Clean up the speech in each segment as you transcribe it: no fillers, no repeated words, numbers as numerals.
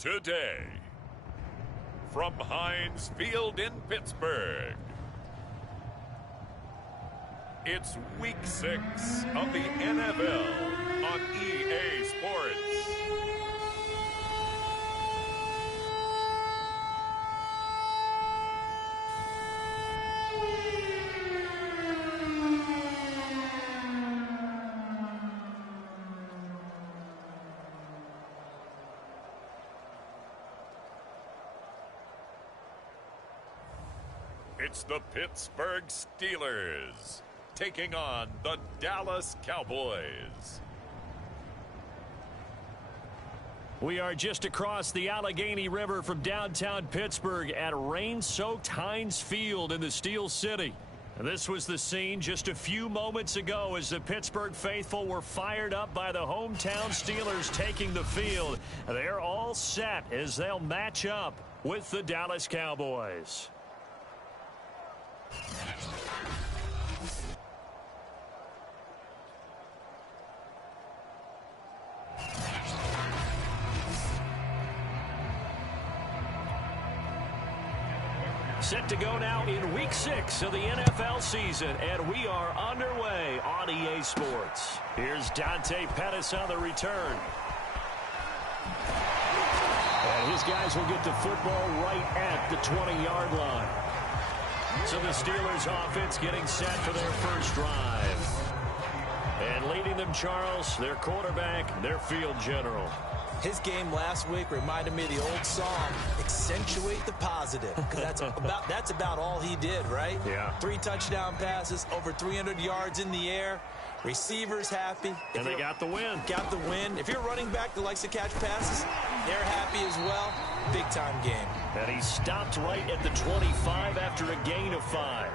Today, from Heinz Field in Pittsburgh, it's Week 6 of the NFL on EA Sports. It's the Pittsburgh Steelers taking on the Dallas Cowboys. We are just across the Allegheny River from downtown Pittsburgh at rain-soaked Heinz Field in the Steel City. This was the scene just a few moments ago as the Pittsburgh faithful were fired up by the hometown Steelers taking the field. They're all set as they'll match up with the Dallas Cowboys. Set to go now in Week 6 of the NFL season, and we are underway on EA Sports. Here's Dante Pettis on the return. And his guys will get the football right at the 20-yard line. So the Steelers offense getting set for their first drive. And leading them, Charles, their quarterback, their field general. His game last week reminded me of the old song, accentuate the positive, because that's about all he did, right? Yeah. 3 touchdown passes, over 300 yards in the air, receivers happy. And they got the win. Got the win. If you're a running back that likes to catch passes, they're happy as well. Big-time game. And he stopped right at the 25 after a gain of 5.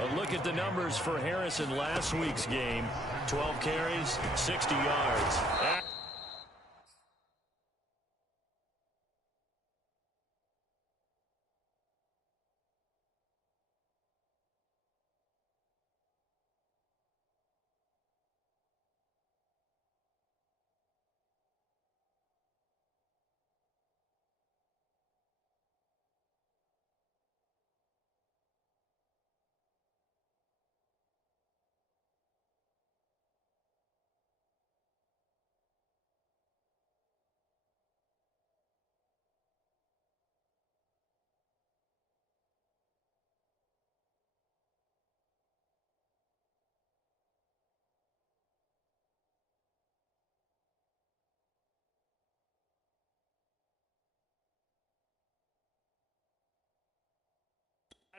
A look at the numbers for Harris in last week's game. 12 carries, 60 yards.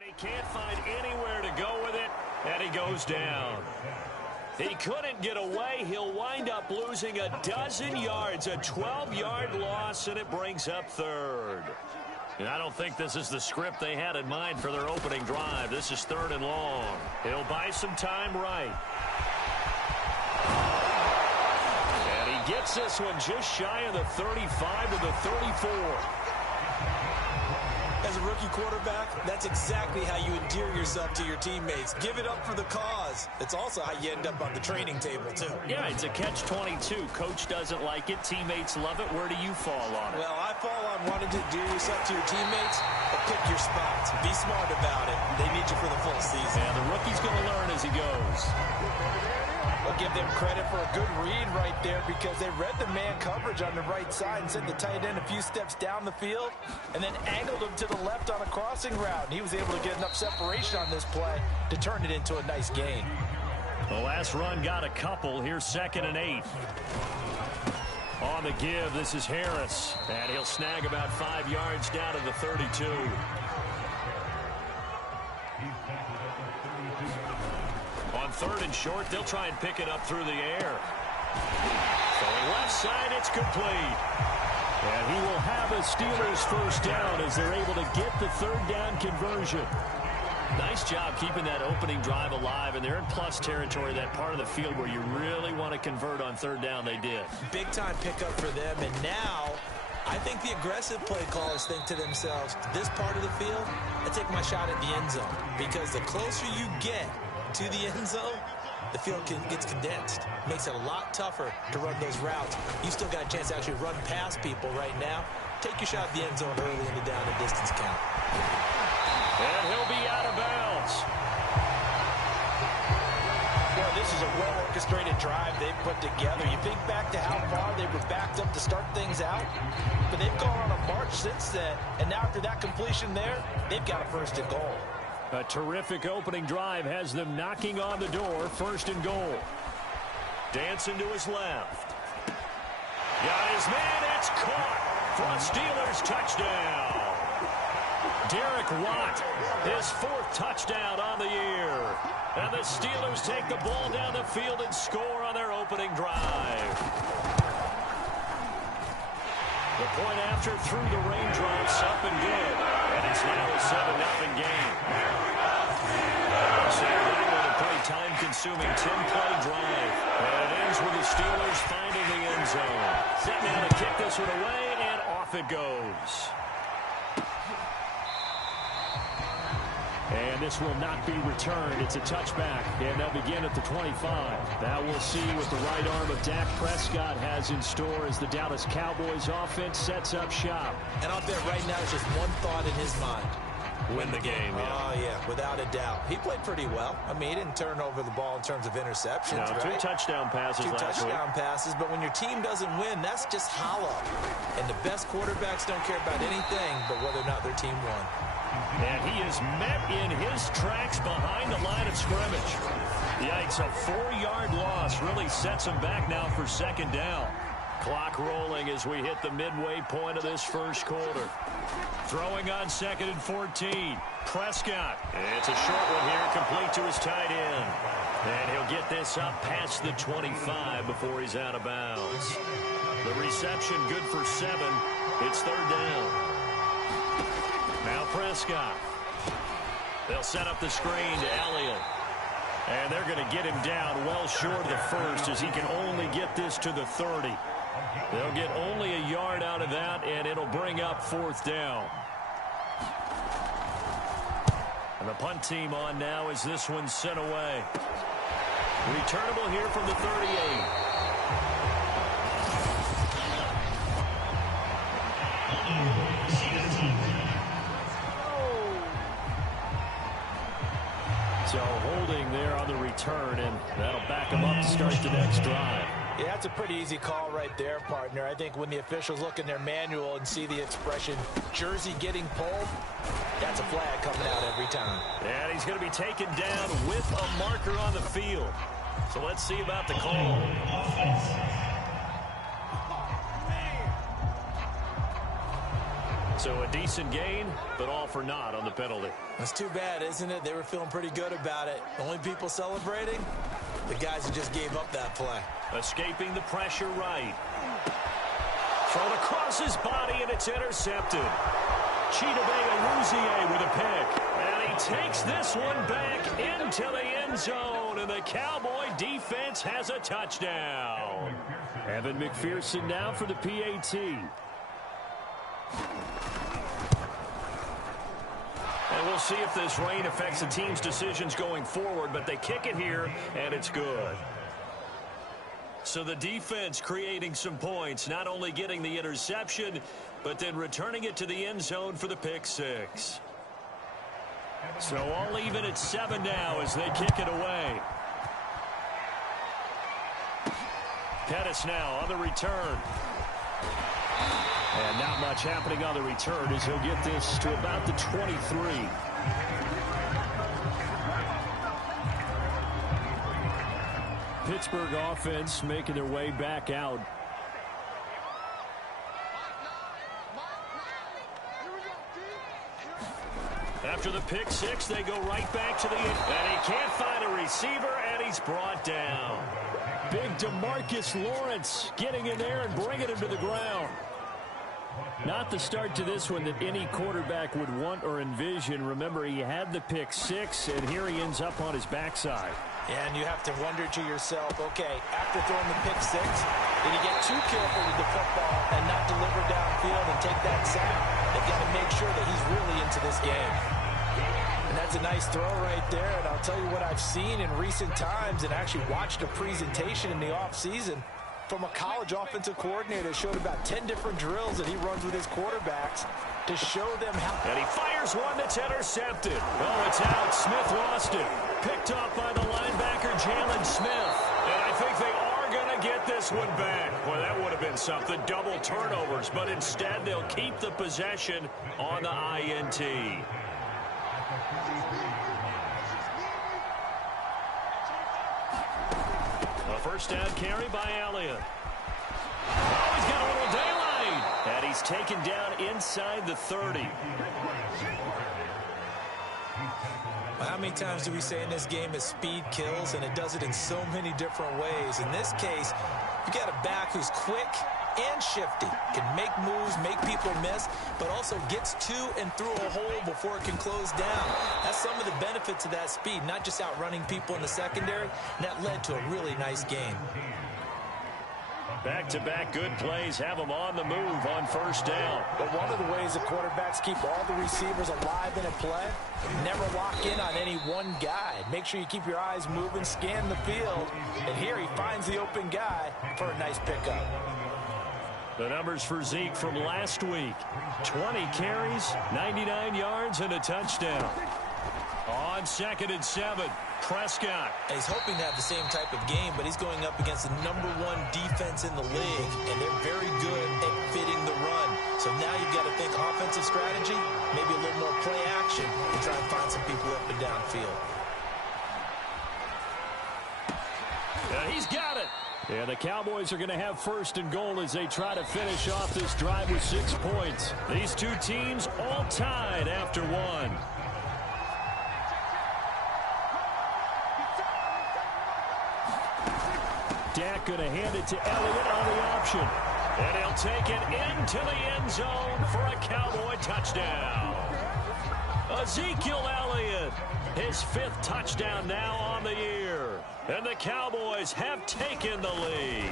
He can't find anywhere to go with it, and he goes down. He couldn't get away. He'll wind up losing a dozen yards, a 12-yard loss, and it brings up third. And I don't think this is the script they had in mind for their opening drive. This is 3rd and long. He'll buy some time right. And he gets this one just shy of the 35 to the 34. As a rookie quarterback, that's exactly how you endear yourself to your teammates. Give it up for the cause. It's also how you end up on the training table, too. Yeah, it's a catch-22. Coach doesn't like it. Teammates love it. Where do you fall on it? Well, I fall on wanting to endear yourself to your teammates, but pick your spots. Be smart about it. They need you for the full season. Yeah, the rookie's going to learn as he goes. I'll give them credit for a good read right there because they read the man coverage on the right side and sent the tight end a few steps down the field and then angled him to the left on a crossing route. And he was able to get enough separation on this play to turn it into a nice gain. The last run got a couple. Here's 2nd and 8. On the give, this is Harris. And he'll snag about 5 yards down to the 32. On 3rd and short, they'll try and pick it up through the air. Going left side, it's complete. And he will have a Steelers first down as they're able to get the 3rd down conversion. Nice job keeping that opening drive alive, and they're in plus territory, that part of the field where you really want to convert on 3rd down. They did. Big-time pickup for them, and now I think the aggressive play callers think to themselves, this part of the field, I take my shot at the end zone, because the closer you get to the end zone, the field gets condensed. Makes it a lot tougher to run those routes. You still got a chance to actually run past people right now. Take your shot at the end zone early in the down and distance count. And he'll be out of bounds. Well, this is a well-orchestrated drive they've put together. You think back to how far they were backed up to start things out, but they've gone on a march since then, and now after that completion there, they've got a first and goal. A terrific opening drive has them knocking on the door, first and goal. Dancing to his left. Got his man, it's caught for a Steelers touchdown. Derek Watt, his 4th touchdown on the year. And the Steelers take the ball down the field and score on their opening drive. The point after through the raindrops, up and good. And it's now a 7-0 game. So they want a pretty time-consuming 10-play drive. And it ends with the Steelers finding the end zone. Set now to kick this one away, and off it goes. And this will not be returned. It's a touchback, and they'll begin at the 25. Now we'll see what the right arm of Dak Prescott has in store as the Dallas Cowboys offense sets up shop. And I'll bet right now there's just one thought in his mind. Win the game, yeah. Oh, yeah, without a doubt. He played pretty well. I mean, he didn't turn over the ball in terms of interceptions, no, right? 2 touchdown passes last week. 2 touchdown passes, but when your team doesn't win, that's just hollow. And the best quarterbacks don't care about anything but whether or not their team won. And he is met in his tracks behind the line of scrimmage. Yikes, a 4-yard loss really sets him back now for second down. Clock rolling as we hit the midway point of this first quarter. Throwing on 2nd and 14. Prescott. It's a short one here, complete to his tight end. And he'll get this up past the 25 before he's out of bounds. The reception good for 7. It's 3rd down. Now Prescott. They'll set up the screen to Elliott. And they're going to get him down well short of the first as he can only get this to the 30. They'll get only a yard out of that, and it'll bring up 4th down. And the punt team on now as this one's sent away. Returnable here from the 38. So holding there on the return, and that'll back him up to start the next drive. Yeah, that's a pretty easy call right there, partner. I think when the officials look in their manual and see the expression jersey getting pulled, that's a flag coming out every time. And he's going to be taken down with a marker on the field. So let's see about the call. So a decent gain, but all for naught on the penalty. That's too bad, isn't it? They were feeling pretty good about it. The only people celebrating, the guys who just gave up that play. Escaping the pressure right. Thrown across his body, and it's intercepted. Chidobe Awuzie with a pick. And he takes this one back into the end zone, and the Cowboy defense has a touchdown. Evan McPherson now for the PAT. And we'll see if this rain affects the team's decisions going forward, but they kick it here, and it's good. So the defense creating some points, not only getting the interception, but then returning it to the end zone for the pick 6. So all even at 7 now as they kick it away. Pettis now on the return. And not much happening on the return as he'll get this to about the 23. Pittsburgh offense making their way back out. After the pick 6, they go right back to the end. And he can't find a receiver, and he's brought down. Big DeMarcus Lawrence getting in there and bringing him to the ground. Not the start to this one that any quarterback would want or envision. Remember, he had the pick 6, and here he ends up on his backside. Yeah, and you have to wonder to yourself, okay, after throwing the pick 6, did he get too careful with the football and not deliver downfield and take that sack? They've got to make sure that he's really into this game. And that's a nice throw right there. And I'll tell you what I've seen in recent times and actually watched a presentation in the offseason from a college offensive coordinator. Showed about 10 different drills that he runs with his quarterbacks to show them how. And he fires one that's intercepted. Oh, it's out. Smith lost it. Picked up by the linebacker, Jalen Smith. And I think they are going to get this one back. Well, that would have been something. Double turnovers. But instead, they'll keep the possession on the INT. A first down carry by Elliott. Oh, he's got a little daylight. And he's taken down inside the 30. Well, how many times do we say in this game that speed kills, and it does it in so many different ways? In this case, you got a back who's quick and shifty, can make moves, make people miss, but also gets to and through a hole before it can close down. That's some of the benefits of that speed, not just outrunning people in the secondary, and that led to a really nice game. Back-to-back good plays have them on the move on first down. But one of the ways the quarterbacks keep all the receivers alive in a play, never lock in on any one guy. Make sure you keep your eyes moving, scan the field, and here he finds the open guy for a nice pickup. The numbers for Zeke from last week. 20 carries, 99 yards, and a touchdown. On 2nd and 7, Prescott. And he's hoping to have the same type of game, but he's going up against the #1 defense in the league, and they're very good at fitting the run. So now you've got to think offensive strategy, maybe a little more play action, and try and find some people up and downfield. Yeah, he's got it. Yeah, the Cowboys are going to have 1st and goal as they try to finish off this drive with 6 points. These two teams all tied after 1. Dak going to hand it to Elliott on the option. And he'll take it into the end zone for a Cowboy touchdown. Ezekiel Elliott, his 5th touchdown now on the year. And the Cowboys have taken the lead.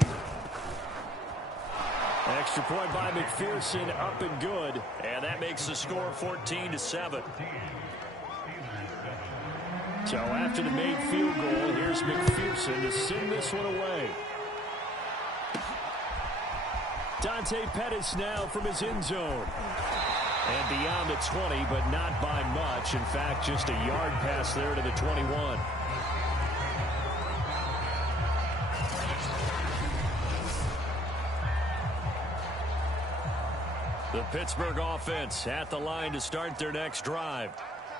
Extra point by McPherson, up and good. And that makes the score 14-7. So after the made field goal, here's McPherson to send this one away. Dante Pettis now from his end zone. And beyond the 20, but not by much. In fact, just a yard pass there to the 21. The Pittsburgh offense at the line to start their next drive.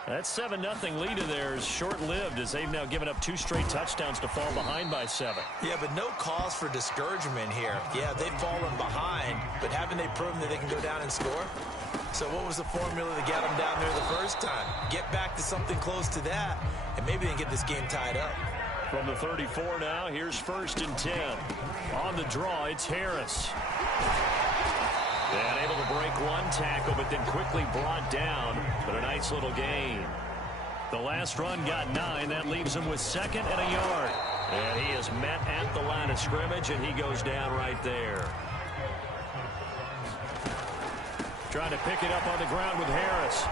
That 7-0 lead of theirs short-lived as they've now given up 2 straight touchdowns to fall behind by 7. Yeah, but no cause for discouragement here. Yeah, they've fallen behind, but haven't they proven that they can go down and score? So what was the formula to get them down there the first time? Get back to something close to that, and maybe they can get this game tied up. From the 34 now, here's 1st and 10. On the draw, it's Harris. And able to break one tackle, but then quickly brought down. But a nice little gain. The last run got 9. That leaves him with 2nd and a yard. And he is met at the line of scrimmage, and he goes down right there. Trying to pick it up on the ground with Harris.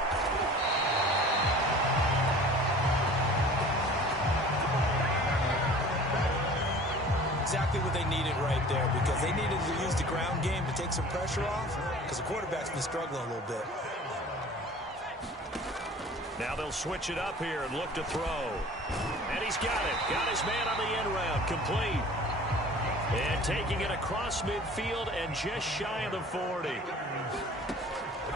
Exactly what they needed right there, because they needed to use the ground game to take some pressure off, because the quarterback's been struggling a little bit. Now they'll switch it up here and look to throw. And he's got it. Got his man on the end round. Complete. And taking it across midfield and just shy of the 40.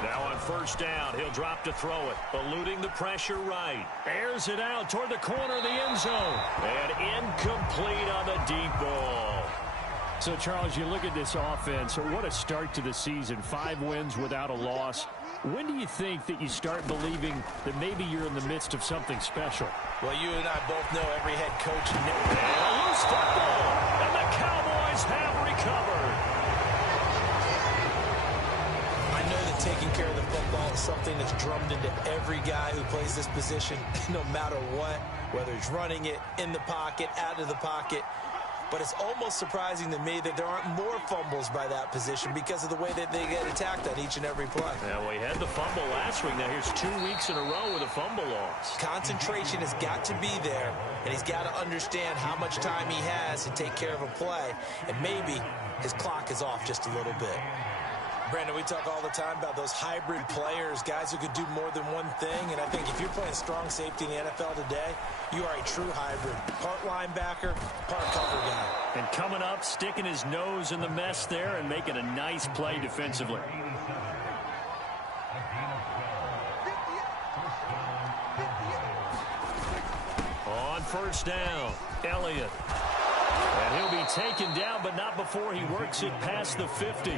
Now on 1st down, he'll drop to throw it. Eluding the pressure right. Airs it out toward the corner of the end zone. And incomplete on the deep ball. So, Charles, you look at this offense. What a start to the season. 5 wins without a loss. When do you think that you start believing that maybe you're in the midst of something special? Well, you and I both know every head coach. And a loose football. And the Cowboys have recovered. I know that taking care of the football is something that's drummed into every guy who plays this position, no matter what, whether he's running it, in the pocket, out of the pocket. but it's almost surprising to me that there aren't more fumbles by that position because of the way that they get attacked on each and every play. Yeah, we had the fumble last week. Now here's 2 weeks in a row with a fumble loss. Concentration has got to be there, and he's got to understand how much time he has to take care of a play, and maybe his clock is off just a little bit. Brandon, we talk all the time about those hybrid players, guys who could do more than one thing, and I think if you're playing strong safety in the NFL today, you are a true hybrid. Part linebacker, part cover guy. And coming up, sticking his nose in the mess there and making a nice play defensively. On first down, Elliott. And he'll be taken down, but not before he works it past the 50.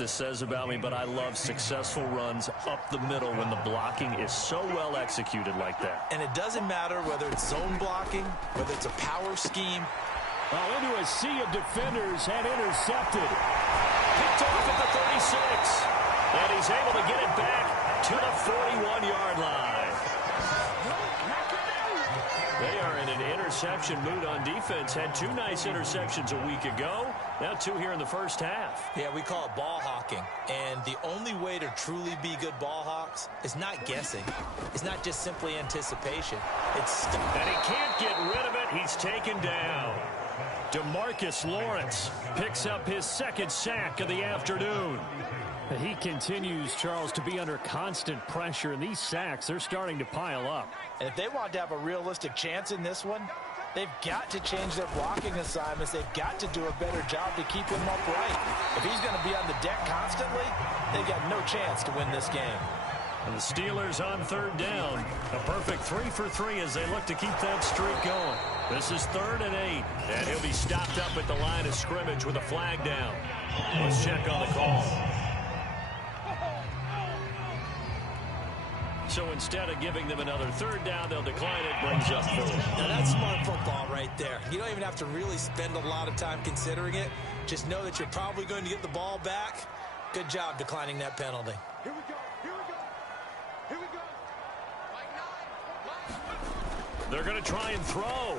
this says about me, but I love successful runs up the middle when the blocking is so well executed like that. And it doesn't matter whether it's zone blocking, whether it's a power scheme. Well, into a sea of defenders and intercepted. Picked off at the 36. And he's able to get it back to the 41-yard line. They are in an interception mood on defense. Had 2 nice interceptions a week ago. Now 2 here in the first half. Yeah, we call it ball hawking. And the only way to truly be good ball hawks is not guessing. It's not just simply anticipation. It's and he can't get rid of it. He's taken down. DeMarcus Lawrence picks up his 2nd sack of the afternoon. He continues, Charles, to be under constant pressure, and these sacks, they're starting to pile up. And if they want to have a realistic chance in this one, they've got to change their blocking assignments. They've got to do a better job to keep him upright. If he's going to be on the deck constantly, they've got no chance to win this game. And the Steelers on 3rd down. A perfect 3 for 3 as they look to keep that streak going. This is 3rd and 8. And he'll be stopped up at the line of scrimmage with a flag down. Let's check on the call. So instead of giving them another 3rd down, they'll decline it, brings up 4th. Now that's smart football right there. You don't even have to really spend a lot of time considering it. Just know that you're probably going to get the ball back. Good job declining that penalty. Here we go. Here we go. Here we go. They're going to try and throw.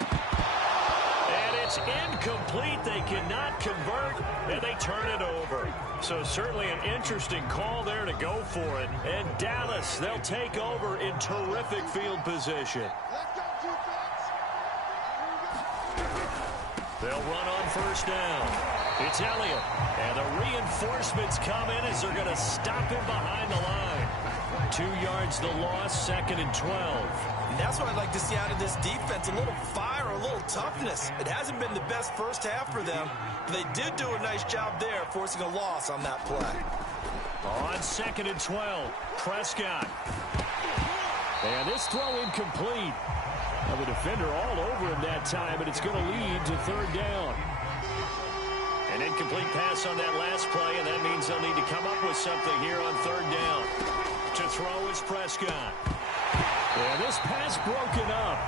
And it's incomplete. They cannot convert, and they turn it over. So certainly an interesting call there to go for it. And Dallas, they'll take over in terrific field position. Let's go, defense. They'll run on 1st down. It's Elliott. And the reinforcements come in as they're going to stop him behind the line. 2 yards the loss, 2nd and 12. And that's what I'd like to see out of this defense, a little fire, a little toughness. It hasn't been the best first half for them, but they did do a nice job there, forcing a loss on that play. On 2nd and 12, Prescott. And this throw incomplete. The defender all over him that time, and it's going to lead to 3rd down. An incomplete pass on that last play, and that means they'll need to come up with something here on 3rd down. To throw is Prescott. Yeah, this pass broken up.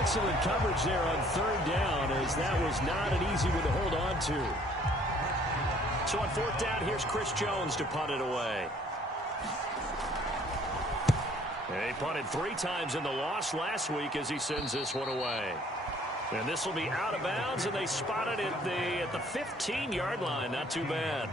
Excellent coverage there on 3rd down, as that was not an easy one to hold on to. So on 4th down, here's Chris Jones to punt it away. And he punted 3 times in the loss last week as he sends this one away. And this will be out of bounds, and they spotted it at the 15-yard line. Not too bad.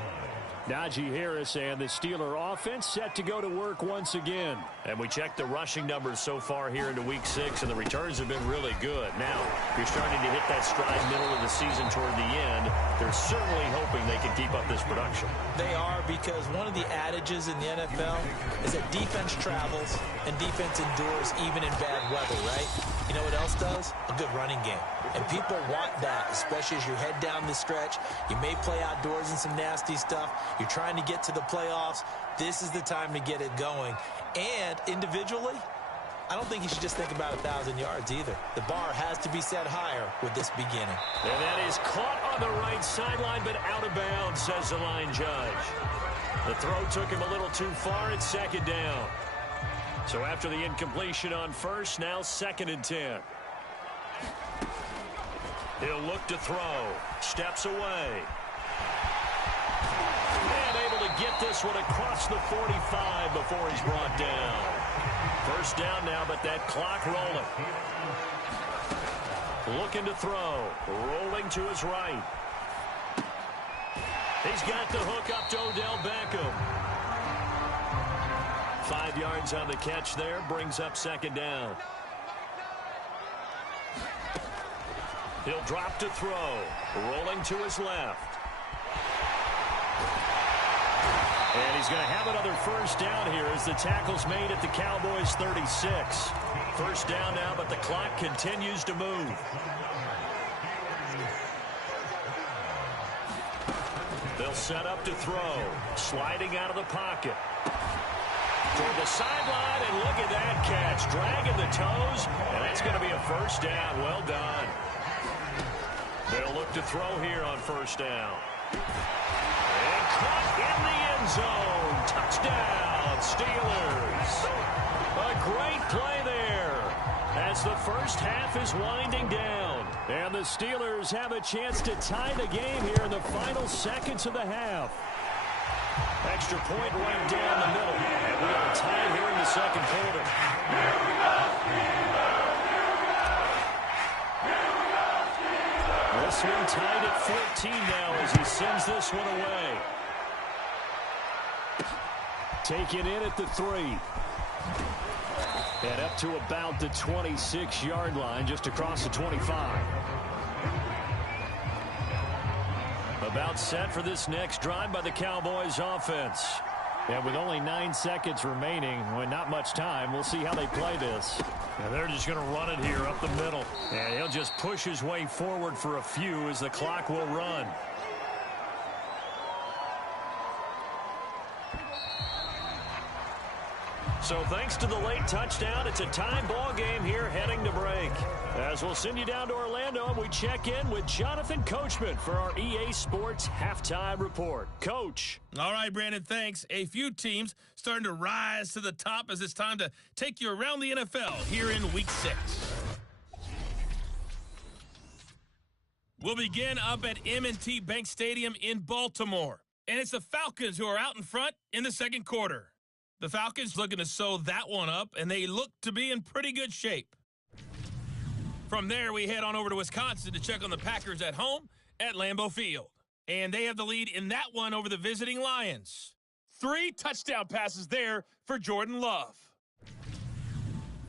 Najee Harris and the Steeler offense set to go to work once again. And we checked the rushing numbers so far here into Week 6, and the returns have been really good. Now, you're starting to hit that stride middle of the season toward the end. They're certainly hoping they can keep up this production. They are, because one of the adages in the NFL is that defense travels and defense endures even in bad weather, right? You know what else does? A good running game. And people want that, especially as you head down the stretch. You may play outdoors in some nasty stuff. You're trying to get to the playoffs. This is the time to get it going. And individually, I don't think you should just think about 1,000 yards either. The bar has to be set higher with this beginning. And that is caught on the right sideline, but out of bounds, says the line judge. The throw took him a little too far. It's 2nd down. So after the incompletion on 1st, now 2nd and 10. He'll look to throw. Steps away. And able to get this one across the 45 before he's brought down. 1st down now, but that clock rolling. Looking to throw. Rolling to his right. He's got the hook up to Odell Beckham. 5 yards on the catch there. Brings up 2nd down. He'll drop to throw. Rolling to his left. And he's going to have another 1st down here as the tackle's made at the Cowboys' 36. 1st down now, but the clock continues to move. They'll set up to throw. Sliding out of the pocket. Toward the sideline, and look at that catch. Dragging the toes, and that's going to be a 1st down. Well done. They'll look to throw here on 1st down. And caught in the end zone. Touchdown, Steelers. A great play there as the first half is winding down. And the Steelers have a chance to tie the game here in the final seconds of the half. Extra point right down the middle. And we are tied here in the second quarter. This one tied at 14 now as he sends this one away. Taken in at the 3. And up to about the 26-yard line, just across the 25. About set for this next drive by the Cowboys offense. And with only 9 seconds remaining, with not much time, we'll see how they play this. And they're just going to run it here up the middle. And he'll just push his way forward for a few as the clock will run. So thanks to the late touchdown, it's a tie ball game here heading to break. As we'll send you down to Orlando, and we check in with Jonathan Coachman for our EA Sports Halftime Report. Coach. All right, Brandon, thanks. A few teams starting to rise to the top as it's time to take you around the NFL here in Week 6. We'll begin up at M&T Bank Stadium in Baltimore. And it's the Falcons who are out in front in the second quarter. The Falcons looking to sew that one up, and they look to be in pretty good shape. From there, we head on over to Wisconsin to check on the Packers at home at Lambeau Field. And they have the lead in that one over the visiting Lions. 3 touchdown passes there for Jordan Love.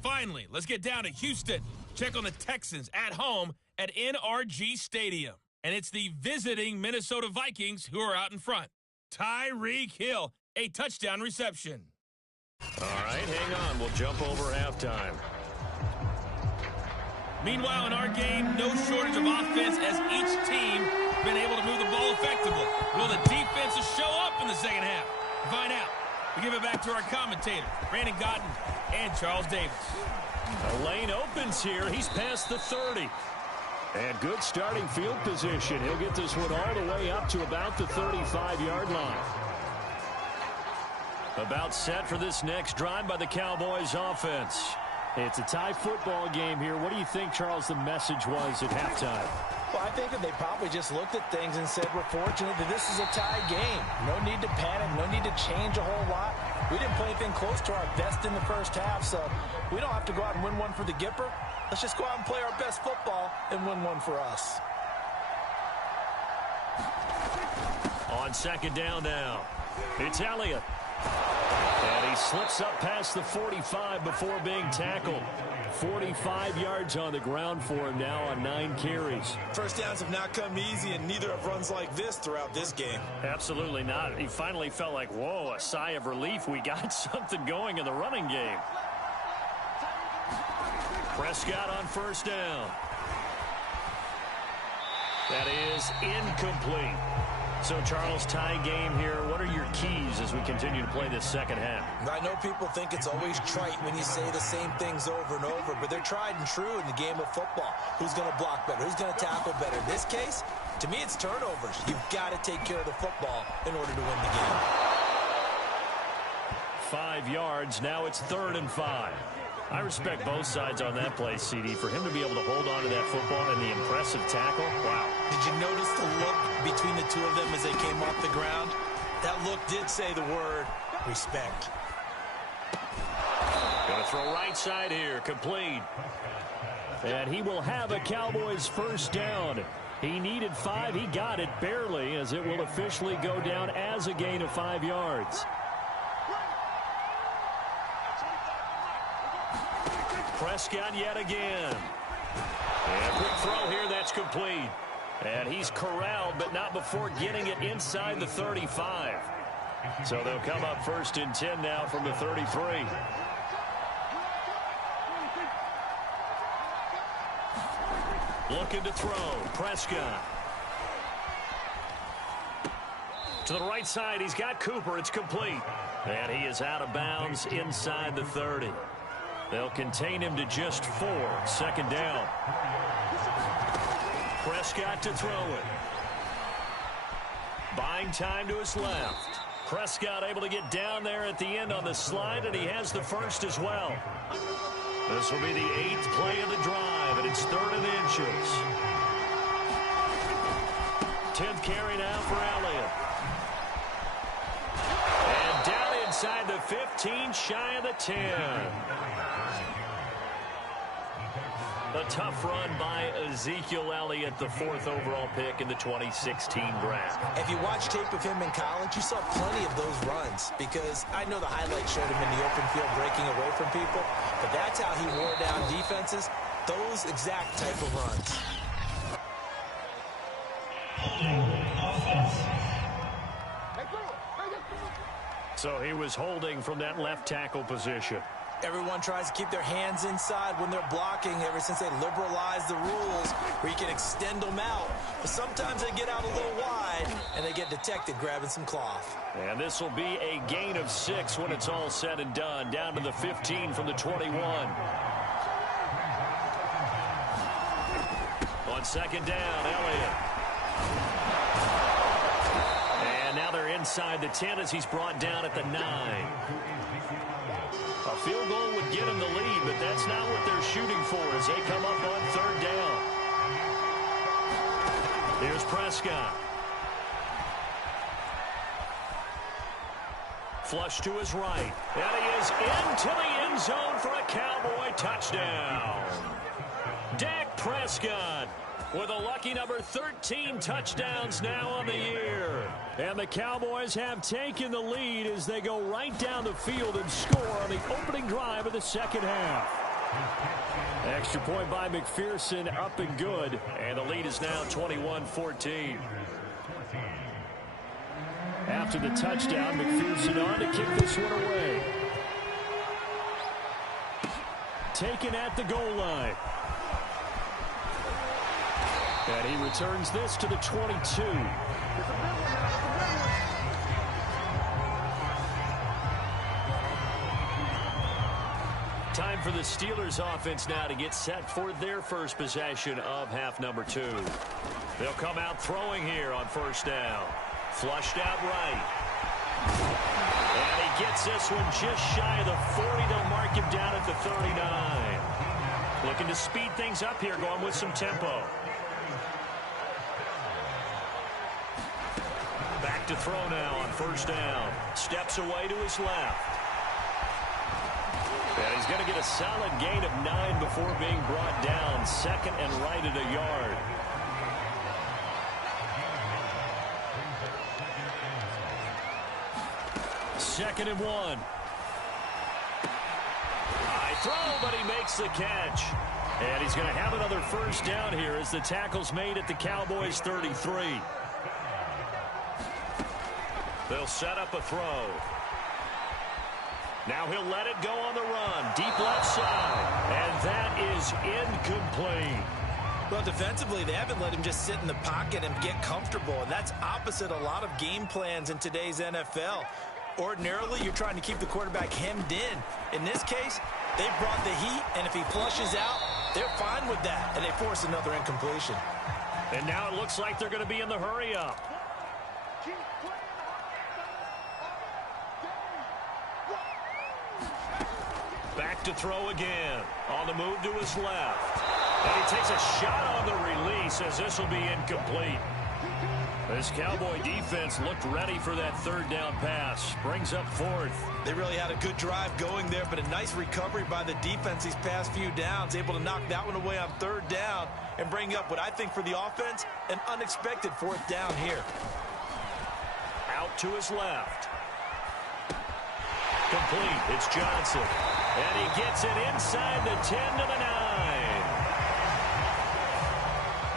Finally, let's get down to Houston. Check on the Texans at home at NRG Stadium. And it's the visiting Minnesota Vikings who are out in front. Tyreek Hill, a touchdown reception. All right, hang on. We'll jump over halftime. Meanwhile, in our game, no shortage of offense as each team been able to move the ball effectively. Will the defenses show up in the second half? Find out. We give it back to our commentator, Brandon Godden and Charles Davis. A lane opens here. He's past the 30. And good starting field position. He'll get this one all the way up to about the 35-yard line. About set for this next drive by the Cowboys offense. It's a tie football game here. What do you think, Charles, the message was at halftime? Well, I think that they probably just looked at things and said, we're fortunate that this is a tie game. No need to panic. No need to change a whole lot. We didn't play anything close to our best in the first half, so we don't have to go out and win one for the Gipper. Let's just go out and play our best football and win one for us. On second down now, it's Elliott. And he slips up past the 45 before being tackled. 45 yards on the ground for him now on 9 carries. First downs have not come easy, and neither have runs like this throughout this game. Absolutely not. He finally felt like, whoa, a sigh of relief. We got something going in the running game. Prescott on first down. That is incomplete. So, Charles, tie game here. What are your keys as we continue to play this second half? I know people think it's always trite when you say the same things over and over, but they're tried and true in the game of football. Who's going to block better? Who's going to tackle better? In this case, to me, it's turnovers. You've got to take care of the football in order to win the game. 5 yards. Now it's 3rd and 5. I respect both sides on that play, CD. For him to be able to hold on to that football and the impressive tackle, wow. Did you notice the look between the two of them as they came off the ground? That look did say the word respect. Going to throw right side here, complete. And he will have a Cowboys first down. He needed 5. He got it barely, as it will officially go down as a gain of 5 yards. Prescott yet again. And a quick throw here, that's complete. And he's corralled, but not before getting it inside the 35. So they'll come up 1st and 10 now from the 33. Looking to throw, Prescott. To the right side, he's got Cooper. It's complete. And he is out of bounds inside the 30. They'll contain him to just 4. 2nd down. Prescott to throw it. Buying time to his left. Prescott able to get down there at the end on the slide, and he has the first as well. This will be the 8th play of the drive, and it's 3rd and inches. 10th carry now for Elliott. And down inside the 15, shy of the 10. A tough run by Ezekiel Elliott, the 4th overall pick in the 2016 draft. If you watch tape of him in college, you saw plenty of those runs, because I know the highlights showed him in the open field breaking away from people, but that's how he wore down defenses, those exact type of runs. So he was holding from that left tackle position. Everyone tries to keep their hands inside when they're blocking ever since they liberalized the rules where you can extend them out. But sometimes they get out a little wide and they get detected grabbing some cloth. And this will be a gain of 6 when it's all said and done. Down to the 15 from the 21. On 2nd down, Elliott. And now they're inside the 10 as he's brought down at the 9. A field goal would get him the lead, but that's not what they're shooting for as they come up on 3rd down. Here's Prescott. Flush to his right. And he is into the end zone for a Cowboy touchdown. Dak Prescott with a lucky number 13 touchdowns now on the year. And the Cowboys have taken the lead as they go right down the field and score on the opening drive of the 2nd half. Extra point by McPherson, up and good. And the lead is now 21-14. After the touchdown, McPherson on to kick this one away. Taken at the goal line. And he returns this to the 22. Time for the Steelers offense now to get set for their first possession of half number 2. They'll come out throwing here on 1st down. Flushed out right. And he gets this one just shy of the 40. They'll mark him down at the 39. Looking to speed things up here, going with some tempo. Back to throw now on 1st down. Steps away to his left. And he's going to get a solid gain of 9 before being brought down. 2nd and right at a yard. Second and 1. High throw, but he makes the catch. And he's going to have another 1st down here as the tackle's made at the Cowboys' 33. They'll set up a throw. Now he'll let it go on the run. Deep left side. And that is incomplete. Well, defensively, they haven't let him just sit in the pocket and get comfortable. And that's opposite a lot of game plans in today's NFL. Ordinarily, you're trying to keep the quarterback hemmed in. In this case, they brought the heat, and if he flushes out, they're fine with that. And they force another incompletion. And now it looks like they're going to be in the hurry-up. Back to throw again. On the move to his left. And he takes a shot on the release as this will be incomplete. This Cowboy defense looked ready for that 3rd down pass. Brings up 4th. They really had a good drive going there, but a nice recovery by the defense these past few downs. Able to knock that one away on 3rd down and bring up what I think for the offense, an unexpected 4th down here. Out to his left. Complete. It's Johnson. And he gets it inside the 10 to the 9.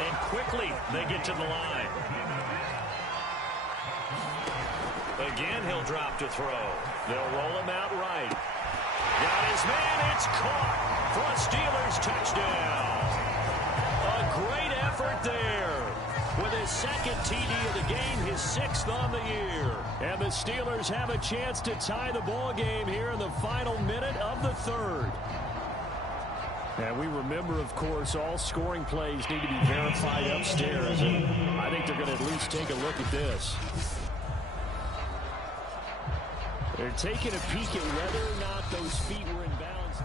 And quickly they get to the line. Again, he'll drop to throw. They'll roll him out right. Got his man. It's caught for a Steelers touchdown. A great effort there. With his 2nd TD of the game, his 6th on the year. And the Steelers have a chance to tie the ball game here in the final minute of the 3rd. And we remember, of course, all scoring plays need to be verified upstairs. And I think they're going to at least take a look at this. They're taking a peek at whether or not those feet were in bounds.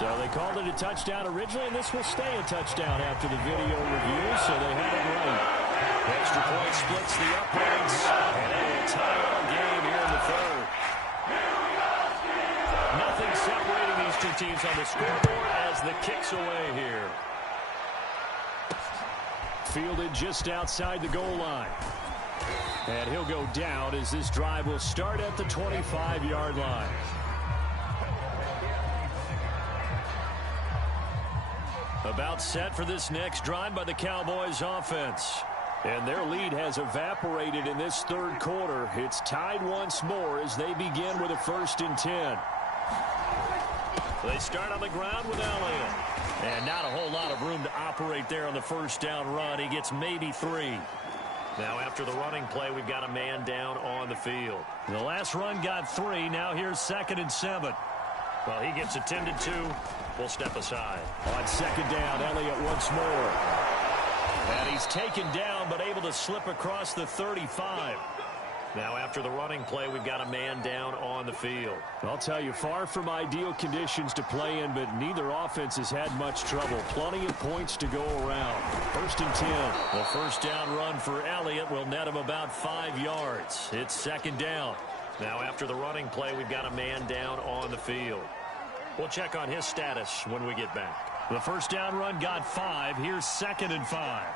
So they called it a touchdown originally, and this will stay a touchdown after the video review, so they had it right. Extra point splits the uprights, and a tie all game here in the third. Nothing separating these two teams on the scoreboard as the kick's away here. Fielded just outside the goal line. And he'll go down as this drive will start at the 25-yard line. About set for this next drive by the Cowboys offense. And their lead has evaporated in this third quarter. It's tied once more as they begin with a 1st and 10. They start on the ground with Elliott. And not a whole lot of room to operate there on the first down run. He gets maybe 3. Now after the running play, we've got a man down on the field. The last run got 3. Now here's 2nd and 7. Well, he gets attended to. We'll step aside. On 2nd down, Elliott once more. And he's taken down, but able to slip across the 35. Now after the running play, we've got a man down on the field. I'll tell you, far from ideal conditions to play in, but neither offense has had much trouble. Plenty of points to go around. 1st and 10. The first down run for Elliott will net him about 5 yards. It's 2nd down. Now after the running play, we've got a man down on the field. We'll check on his status when we get back. The first down run got 5. Here's 2nd and 5.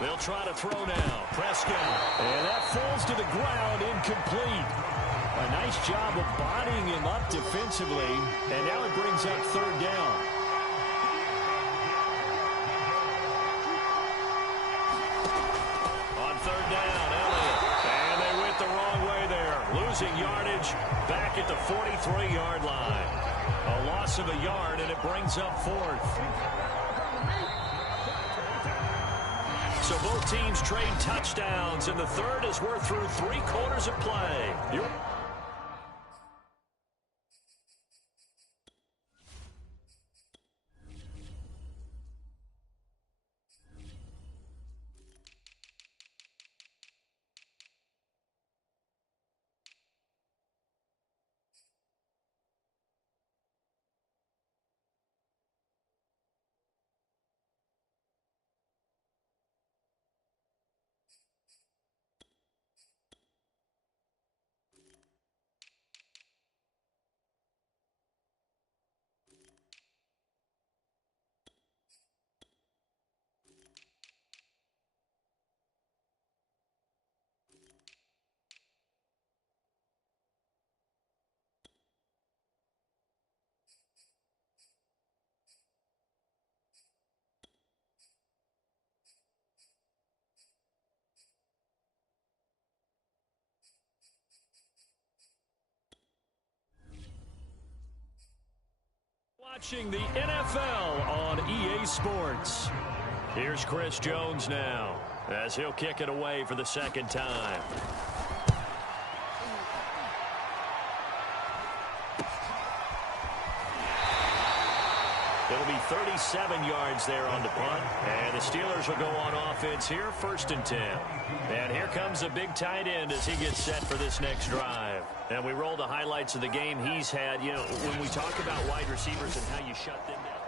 They'll try to throw now. Prescott. And that falls to the ground, incomplete. A nice job of bodying him up defensively. And now it brings up 3rd down. On 3rd down, Elliott. And they went the wrong way there. Losing yardage back at the 43-yard line. A loss of a yard, and it brings up 4th. So both teams trade touchdowns, and the third as we're through 3 quarters of play. Watching the NFL on EA Sports. Here's Chris Jones now as he'll kick it away for the 2nd time. It'll be 37 yards there on the punt. And the Steelers will go on offense here, 1st and 10. And here comes a big tight end as he gets set for this next drive. And we roll the highlights of the game he's had. You know, when we talk about wide receivers and how you shut them down.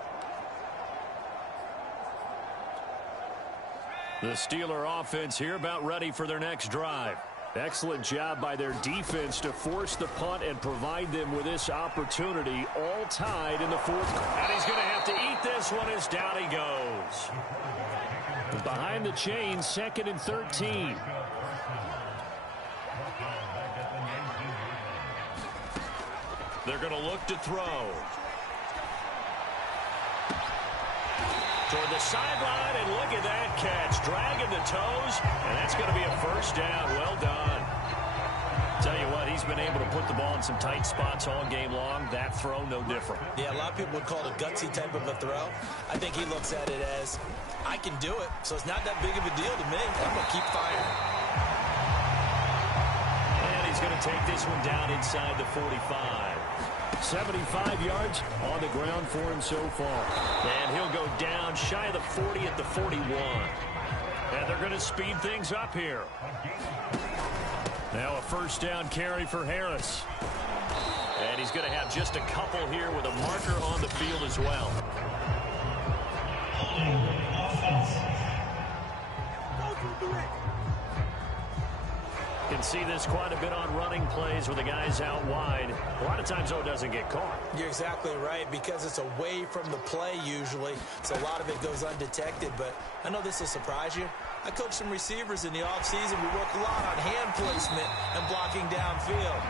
The Steeler offense here about ready for their next drive. Excellent job by their defense to force the punt and provide them with this opportunity, all tied in the 4th quarter. And he's going to have to eat this one as down he goes. Behind the chains, 2nd and 13. They're going to look to throw. Toward the sideline, and look at that catch. Dragging the toes, and that's going to be a 1st down. Well done. Tell you what, he's been able to put put the ball in some tight spots all game long. That throw, no different. Yeah, a lot of people would call it a gutsy type of a throw. I think he looks at it as, I can do it, so it's not that big of a deal to me. I'm going to keep firing. And he's going to take this one down inside the 45. 75 yards on the ground for him so far. And he'll go down shy of the 40 at the 41. And they're going to speed things up here. Now a first down carry for Harris. And he's going to have just a couple here with a marker on the field as well. You can see this quite a bit on running plays with the guys out wide. A lot of times, though, it doesn't get caught. You're exactly right, because it's away from the play usually, so a lot of it goes undetected. But I know this will surprise you. I coach some receivers in the offseason. We work a lot on hand placement and blocking downfield.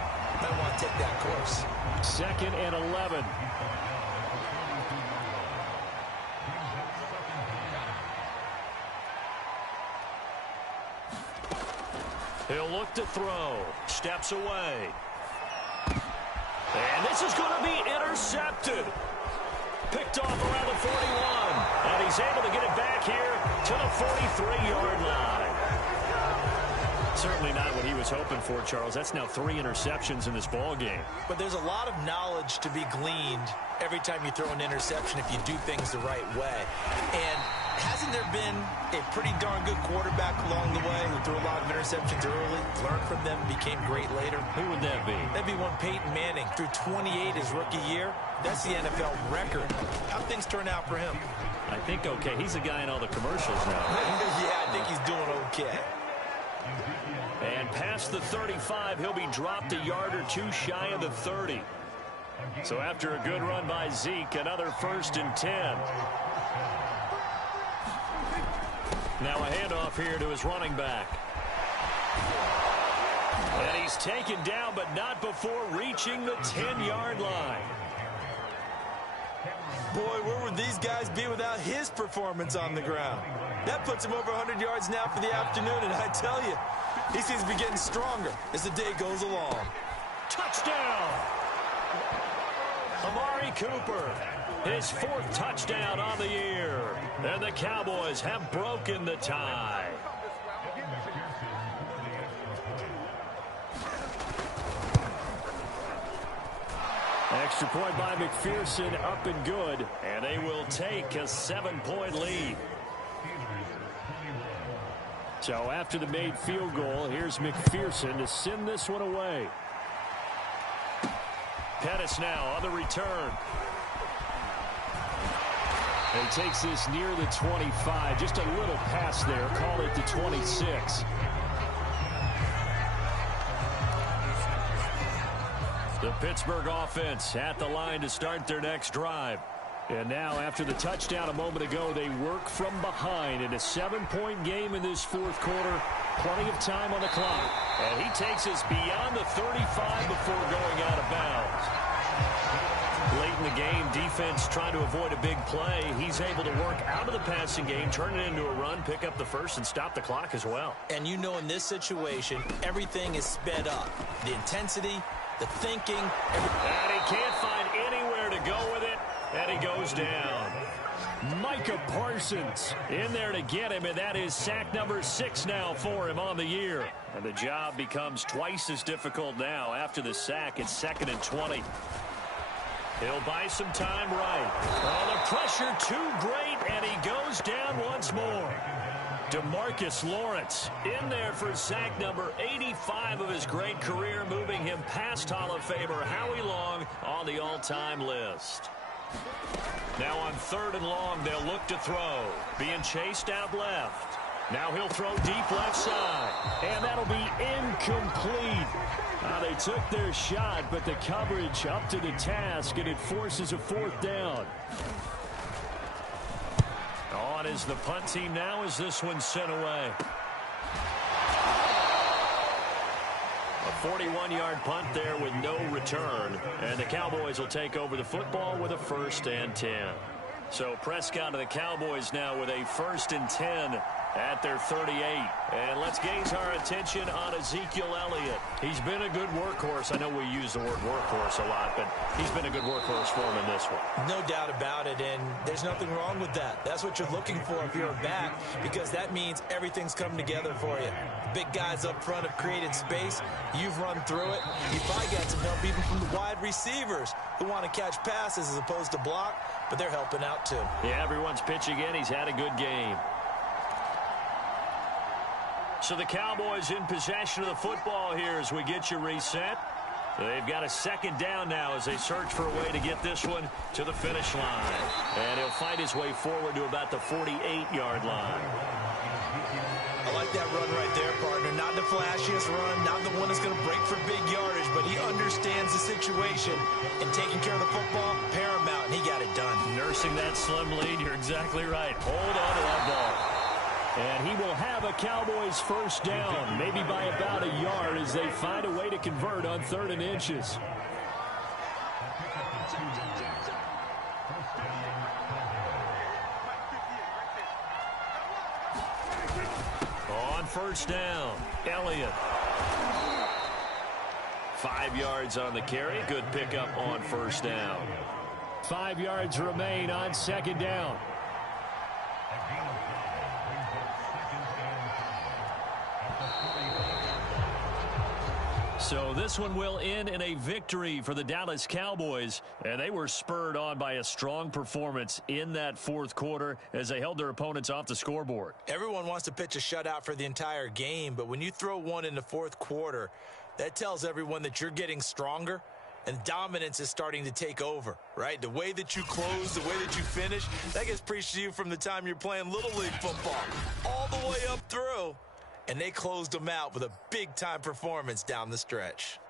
Might want to take that course. 2nd and 11. He'll look to throw. Steps away. And this is going to be intercepted. Picked off around the 41. And he's able to get it back here to the 43-yard line. Certainly not what he was hoping for, Charles. That's now 3 interceptions in this ball game. But there's a lot of knowledge to be gleaned every time you throw an interception if you do things the right way. And hasn't there been a pretty darn good quarterback along the way who threw a lot of interceptions early, learned from them, became great later? Who would that be? That'd be one Peyton Manning. Threw 28 his rookie year. That's the NFL record. How'd things turn out for him? I think okay. He's the guy in all the commercials now. Yeah, I think he's doing okay. And past the 35, he'll be dropped a yard or two shy of the 30. So after a good run by Zeke, another 1st and 10. Now a handoff here to his running back. And he's taken down, but not before reaching the 10-yard line. Boy, where would these guys be without his performance on the ground? That puts him over 100 yards now for the afternoon, and I tell you, he seems to be getting stronger as the day goes along. Touchdown! Amari Cooper, his 4th touchdown on the year. And the Cowboys have broken the tie. Extra point by McPherson, up and good. And they will take a 7-point lead. So after the made field goal, here's McPherson to send this one away. Pettis now on the return. He takes this near the 25. Just a little pass there. Call it the 26. The Pittsburgh offense at the line to start their next drive. And now, after the touchdown a moment ago, they work from behind in a 7-point game in this 4th quarter. Plenty of time on the clock. And he takes us beyond the 35 before going out of bounds. Late in the game, defense trying to avoid a big play. He's able to work out of the passing game, turn it into a run, pick up the 1st, and stop the clock as well. And you know, in this situation, everything is sped up. The intensity, the thinking. And he can't find anywhere to go with it. And he goes down. Micah Parsons in there to get him, and that is sack number 6 now for him on the year. And the job becomes twice as difficult now. After the sack, it's 2nd and 20. He'll buy some time right. Oh, the pressure too great, and he goes down once more. DeMarcus Lawrence in there for sack number 85 of his great career, moving him past Hall of Famer Howie Long on the all-time list. Now on 3rd and long, they'll look to throw. Being chased out left. Now he'll throw deep left side. And that'll be incomplete. They took their shot, but the coverage up to the task, and it forces a 4th down. On is the punt team now as this one's sent away. A 41-yard punt there with no return. And the Cowboys will take over the football with a 1st and 10. So Prescott of the Cowboys now with a 1st and 10 at their 38. And let's gaze our attention on Ezekiel Elliott. He's been a good workhorse. I know we use the word workhorse a lot, but he's been a good workhorse for him in this one. No doubt about it, and there's nothing wrong with that. That's what you're looking for if you're a back, because that means everything's coming together for you. The big guys up front have created space. You've run through it. You probably got some help even from the wide receivers who want to catch passes as opposed to block, but they're helping out too. Yeah, everyone's pitching in. He's had a good game. So the Cowboys in possession of the football here as we get you reset. They've got a second down now as they search for a way to get this one to the finish line. And he'll fight his way forward to about the 48-yard line. I like that run right there, partner. Not the flashiest run, not the one that's going to break for big yardage, but he understands the situation, and taking care of the football, paramount, and he got it done. Nursing that slim lead, you're exactly right. Hold on to that ball. And he will have a Cowboys first down, maybe by about a yard as they find a way to convert on 3rd and inches. On first down, Elliott. 5 yards on the carry. Good pickup on first down. 5 yards remain on second down. So this one will end in a victory for the Dallas Cowboys, and they were spurred on by a strong performance in that 4th quarter as they held their opponents off the scoreboard. Everyone wants to pitch a shutout for the entire game, but when you throw one in the 4th quarter, that tells everyone that you're getting stronger and dominance is starting to take over, right? The way that you close, the way that you finish, that gets preached to you from the time you're playing Little League football all the way up through. And they closed them out with a big-time performance down the stretch.